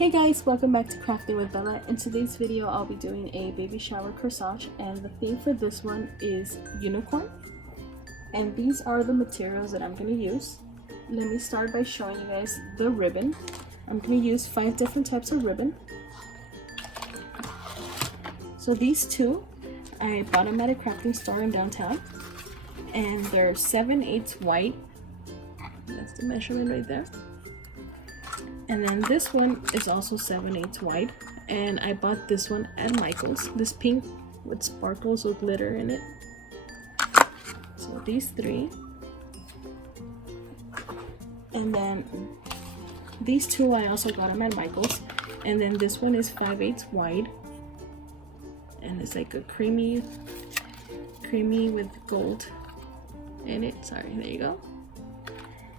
Hey guys, welcome back to Crafting with Bella. In today's video I'll be doing a baby shower corsage, and the theme for this one is unicorn, and these are the materials that I'm going to use. Let me start by showing you guys the ribbon. I'm going to use 5 different types of ribbon. So these two I bought them at a crafting store in downtown, and they're 7/8 white. That's the measurement right there. And then this one is also 7/8 white, and I bought this one at Michael's. This pink with sparkles or glitter in it. So these 3. And then these 2 I also got them at Michael's. And then this one is 5/8 white, and it's like a creamy with gold in it. Sorry, there you go.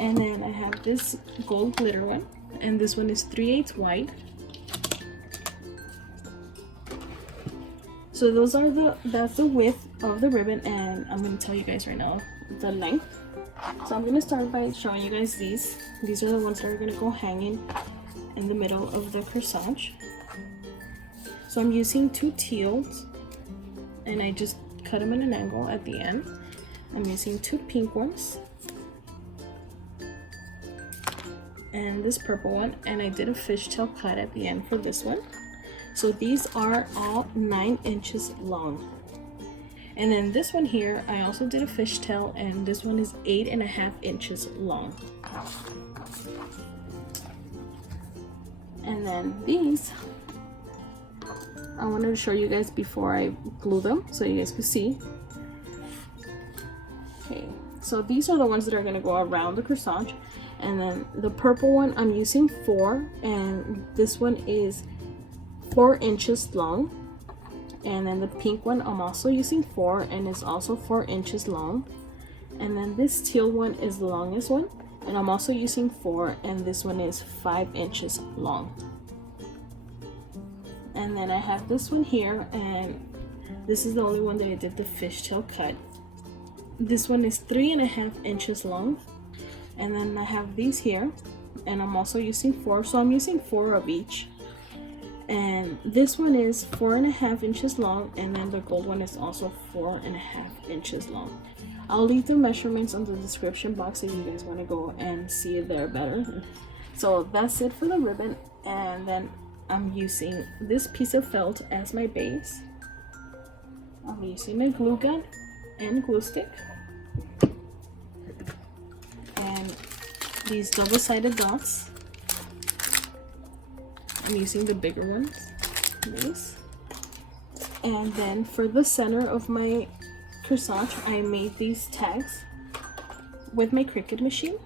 And then I have this gold glitter one, and this one is 3/8 white. So those are that's the width of the ribbon, and I'm going to tell you guys right now the length. So I'm going to start by showing you guys these. These are the ones that are going to go hanging in the middle of the corsage. So I'm using 2 teals, and I just cut them in an angle at the end. I'm using 2 pink ones and this purple one, and I did a fishtail cut at the end for this one. So these are all 9 inches long. And then this one here I also did a fishtail, and this one is 8.5 inches long. And then these I wanted to show you guys before I glue them so you guys could see. Okay, so these are the ones that are going to go around the corsage. And then the purple one I'm using 4, and this one is 4 inches long. And then the pink one I'm also using 4, and it's also 4 inches long. And then this teal one is the longest one, and I'm also using 4, and this one is 5 inches long. And then I have this one here, and this is the only one that I did the fishtail cut. This one is 3.5 inches long. And then I have these here, and I'm also using 4, so I'm using 4 of each. And this one is 4.5 inches long, and then the gold one is also 4.5 inches long. I'll leave the measurements on the description box if you guys want to go and see it there better. So that's it for the ribbon, and then I'm using this piece of felt as my base. I'm using my glue gun and glue stick, and these double-sided dots. I'm using the bigger ones, these. And then for the center of my corsage I made these tags with my Cricut machine.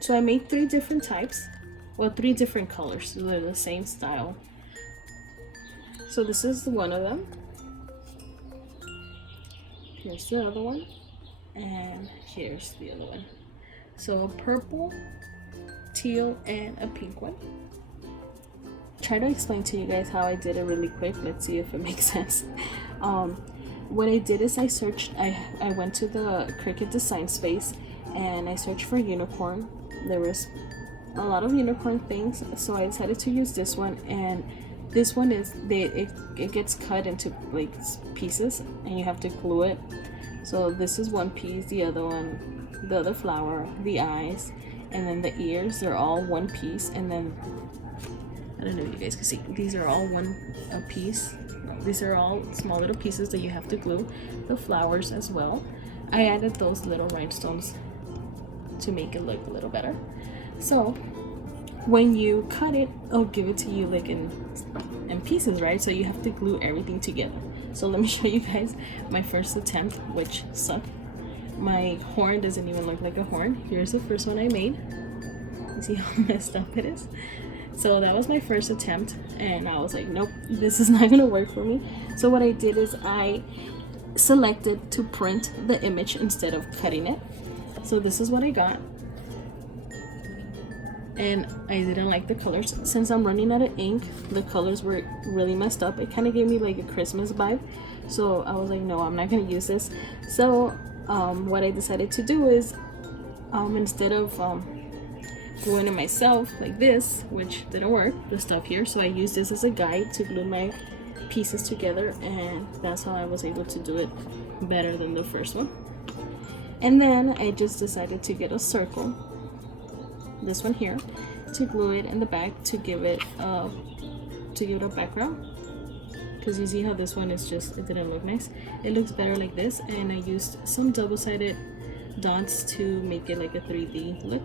So I made 3 different types, well, 3 different colors, so they're the same style. So this is one of them. Here's the other one, and here's the other one. So a purple, teal, and a pink one. Try to explain to you guys how I did it really quick. Let's see if it makes sense. What I did is I searched, I went to the Cricut design space, and I searched for unicorn. There was a lot of unicorn things, so I decided to use this one. And this one is it gets cut into like pieces, and you have to glue it. So this is one piece, the other one, the other flower, the eyes, and then the ears, they're all one piece. And then I don't know if you guys can see, these are all a piece. These are all small little pieces that you have to glue. The flowers as well. I added those little rhinestones to make it look a little better. So when you cut it, I'll give it to you like in pieces, right? So you have to glue everything together. So let me show you guys my first attempt, which sucked. My horn doesn't even look like a horn. Here's the first one I made. See how messed up it is? So that was my first attempt, and I was like, nope, this is not gonna work for me. So what I did is I selected to print the image instead of cutting it. So this is what I got, and I didn't like the colors. Since I'm running out of ink, the colors were really messed up. It kind of gave me like a Christmas vibe, so I was like, no, I'm not gonna use this. So what I decided to do is instead of gluing it myself like this, which didn't work, the stuff here, so I used this as a guide to glue my pieces together, and that's how I was able to do it better than the first one. And then I just decided to get a circle, this one here, to glue it in the back to give it a background, because you see how this one is just, it didn't look nice. It looks better like this, and I used some double-sided dots to make it like a 3D look.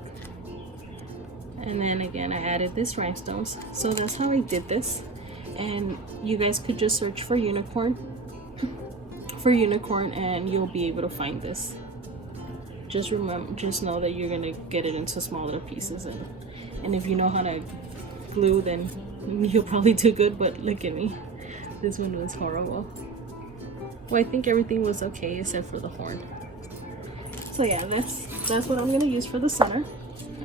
And then again I added this rhinestones. So that's how I did this, and you guys could just search for unicorn and you'll be able to find this. Just know that you're gonna get it into smaller pieces, and if you know how to glue, then you'll probably do good. But look at me, this one was horrible. Well, I think everything was okay except for the horn. So yeah, that's what I'm gonna use for the center,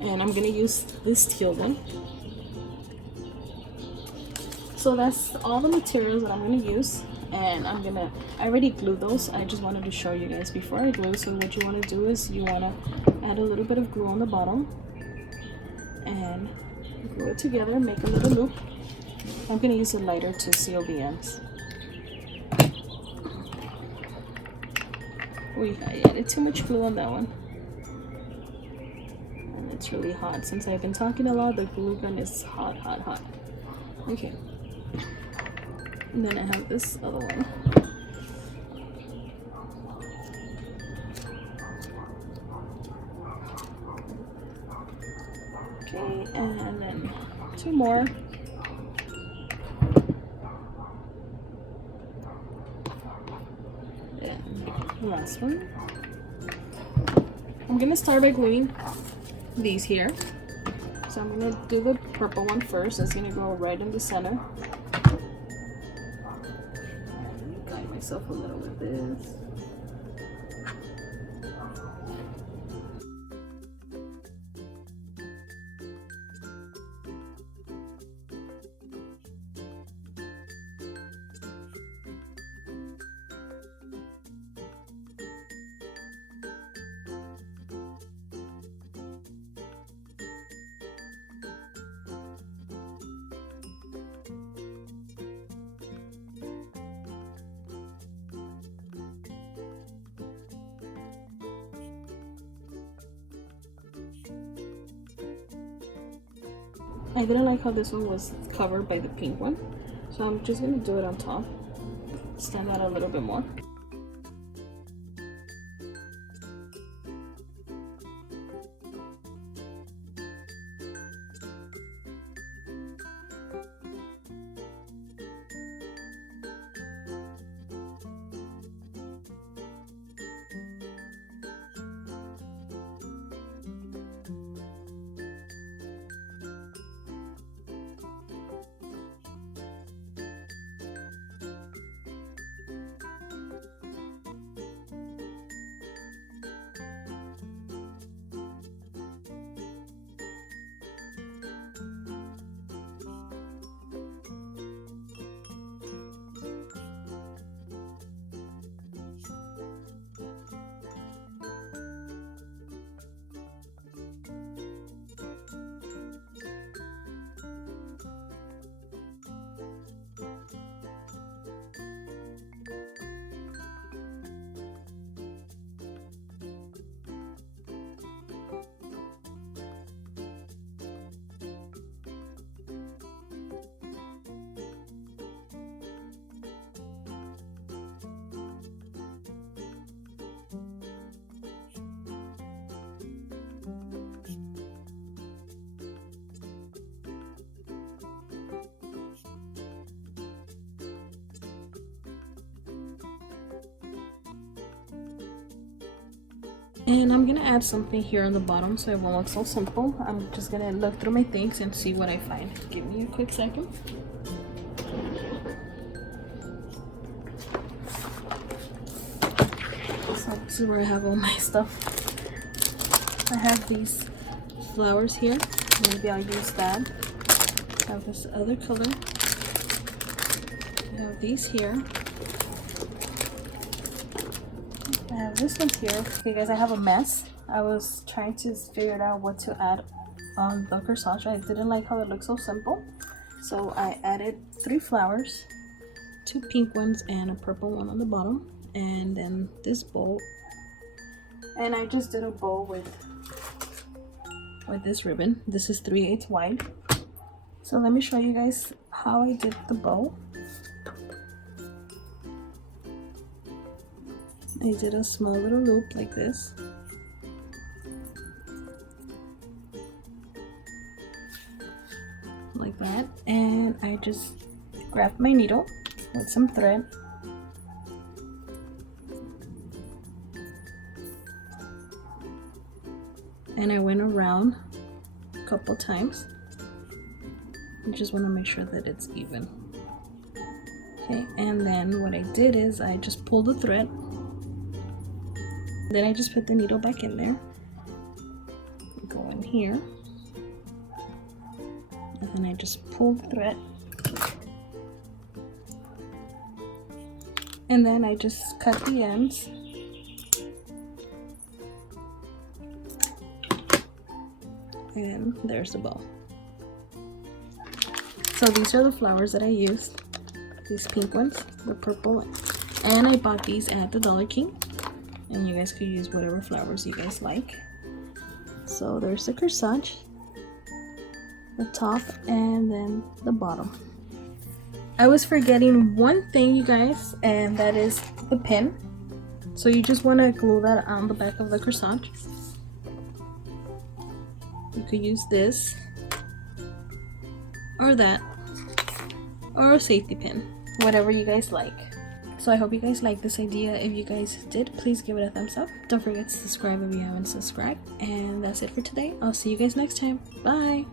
and I'm gonna use this teal one. So that's all the materials that I'm gonna use, and I already glued those. I just wanted to show you guys before I glue. So what you want to do is you want to add a little bit of glue on the bottom and glue it together, make a little loop. I'm gonna use a lighter to seal the ends. I added too much glue on that one, and it's really hot. Since I've been talking a lot, the glue gun is hot. Okay, and then I have this other one. Okay, and then two more. The last one. I'm gonna start by gluing these here. So I'm gonna do the purple one first. It's gonna go right in the center. Guide myself a little with this. I didn't like how this one was covered by the pink one, so I'm just gonna do it on top, stand out a little bit more. And I'm gonna add something here on the bottom so it won't look so simple. I'm just gonna look through my things and see what I find. Give me a quick second. So this is where I have all my stuff. I have these flowers here. Maybe I'll use that. I have this other color. I have these here. I have this one here. Okay guys, I have a mess. I was trying to figure out what to add on the corsage. I didn't like how it looked so simple, so I added 3 flowers, 2 pink ones and a purple one on the bottom, and then this bow. And I just did a bow with this ribbon. This is 3/8 wide. So let me show you guys how I did the bow. I did a small little loop like this. Like that. And I just grabbed my needle with some thread. And I went around a couple times. I just want to make sure that it's even. Okay, and then what I did is I just pulled the thread. Then I just put the needle back in there. Go in here. And then I just pull the thread. And then I just cut the ends. And there's the bow. So these are the flowers that I used. These pink ones, the purple, and I bought these at the Dollar King. And you guys could use whatever flowers you guys like. So there's the corsage, the top, and then the bottom. I was forgetting one thing, you guys, and that is the pin. So you just want to glue that on the back of the corsage. You could use this or that, or a safety pin, whatever you guys like. So I hope you guys like this idea. If you guys did, please give it a thumbs up. Don't forget to subscribe if you haven't subscribed. And that's it for today. I'll see you guys next time. Bye.